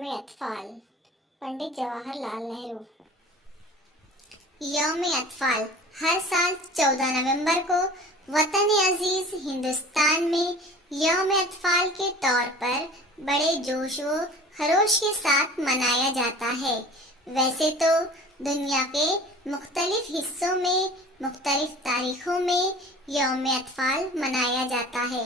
यौम अतफाल पंडित जवाहरलाल नेहरू। यौम अतफाल हर साल 14 नवंबर को वतन अजीज हिंदुस्तान में यौम अतफाल के तौर पर बड़े जोश व खरोश के साथ मनाया जाता है। वैसे तो दुनिया के मुख्तलिफ हिस्सों में मुख्तलिफ तारीखों में यौम अतफाल मनाया जाता है,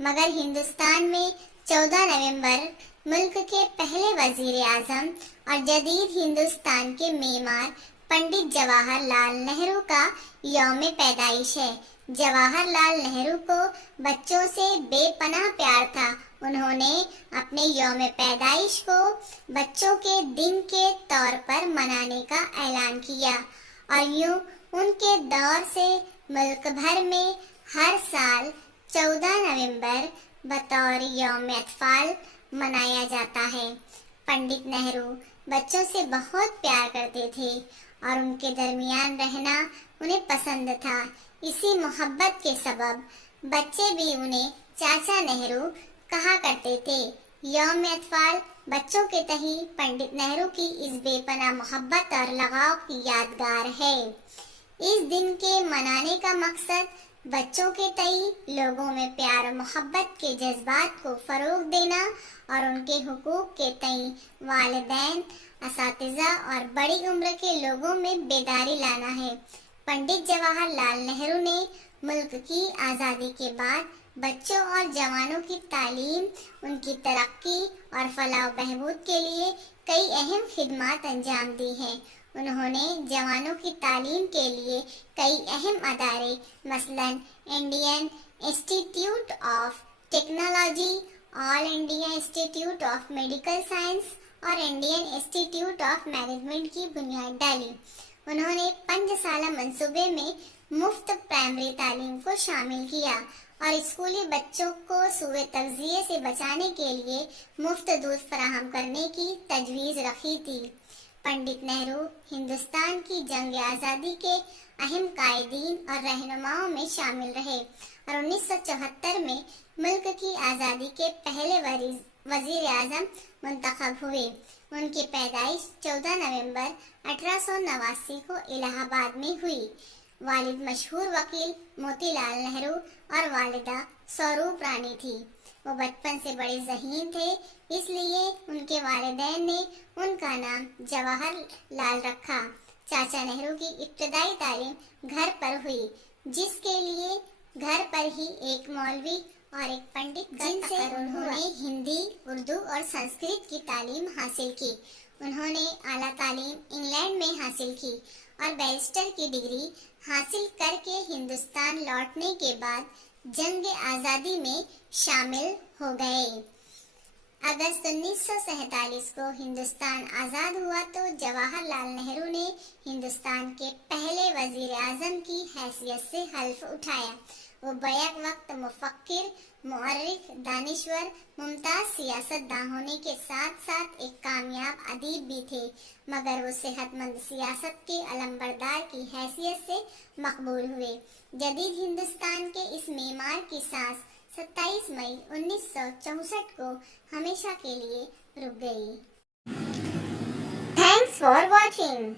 मगर हिंदुस्तान में 14 नवंबर मुल्क के पहले वजीर आजम और जदीद हिंदुस्तान के मेमार पंडित जवाहरलाल नेहरू का यौम पैदाइश है। जवाहरलाल नेहरू को बच्चों से बेपनाह प्यार था। उन्होंने अपने यौम पैदाइश को बच्चों के दिन के तौर पर मनाने का ऐलान किया और यूं उनके दौर से मुल्क भर में हर साल 14 नवंबर बतौर यौम अतफाल मनाया जाता है। पंडित नेहरू बच्चों से बहुत प्यार करते थे और उनके दरमियान रहना उन्हें पसंद था। इसी मोहब्बत के सबब बच्चे भी उन्हें चाचा नेहरू कहा करते थे। यौम अतफाल बच्चों के तही पंडित नेहरू की इस बेपनाह मोहब्बत और लगाव की यादगार है। इस दिन के मनाने का मकसद बच्चों के तई लोगों में प्यार और मोहब्बत के जज्बात को फरोग देना और उनके हुकूक के तई वालिदैन, असातिज़ा और बड़ी उम्र के लोगों में बेदारी लाना है। पंडित जवाहरलाल नेहरू ने मुल्क की आज़ादी के बाद बच्चों और जवानों की तालीम, उनकी तरक्की और फलाह बहबूद के लिए कई अहम खिदमात अंजाम दी हैं। उन्होंने जवानों की तालीम के लिए कई अहम अदारे मसलन Indian institute of technology, all India institute of medical science और इंडियन इंस्टीट्यूट ऑफ मैनेजमेंट की बुनियाद डाली। उन्होंने 5 साला मंसूबे में मुफ्त प्राइमरी तालीम को शामिल किया और स्कूली बच्चों को सूए तग़ज़िये से बचाने के लिए मुफ्त दूध फराहम करने की तजवीज़ रखी थी। पंडित नेहरू हिंदुस्तान की जंग आज़ादी के अहम कायदीन और रहनुमाओं में शामिल रहे और 1974 में मुल्क की आज़ादी के पहले वजीर आज़म मुंतखब हुए। उनकी पैदाइश 14 नवंबर 1889 को इलाहाबाद में हुई। वालिद मशहूर वकील मोतीलाल नेहरू और वालिदा स्वरूप रानी थी। वो बचपन से बड़े ज़हीन थे, इसलिए उनके वालिदैन ने उनका नाम जवाहरलाल रखा। चाचा नेहरू की इब्तदाई तालीम घर पर हुई, जिसके लिए घर पर ही एक मौलवी और एक पंडित जिनसे उन्होंने हिंदी, उर्दू और संस्कृत की तालीम हासिल की। उन्होंने आला तालीम इंग्लैंड में हासिल की और बैरिस्टर की डिग्री हासिल करके हिंदुस्तान लौटने के बाद जंग आज़ादी में शामिल हो गए। अगस्त 1947 को हिंदुस्तान आज़ाद हुआ तो जवाहरलाल नेहरू ने हिंदुस्तान के पहले वजीर आज़म की हैसियत से हल्फ उठाया। वो बैक वक्त मुफक्किर, मुअर्रिख, दानिश्वर, मुमताज़ सियासतदान होने के साथ साथ एक कामयाब अदीब भी थे, मगर वो सेहतमंद सियासत के अलमबरदार की हैसियत से मकबूल हुए। जदीद हिंदुस्तान के इस मेमार की सांस 27 मई 1964 को हमेशा के लिए रुक गई। Thanks for watching.